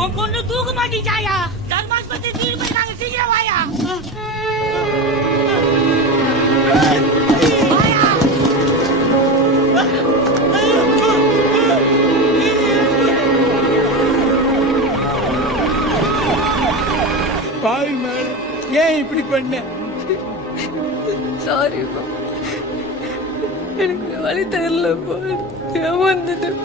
உன் பொண்ணு தூக்க மாட்டீச்சாயா? தர்மாஸ்பத்திரி தூக்கி போய் நாங்க சீக்கிரம் வாயா. பாவி மேடம், ஏன் இப்படி பண்ண? சாரிப்பா, எனக்கு வழி தெரியலப்பா, ஏமாந்துட்டேன்.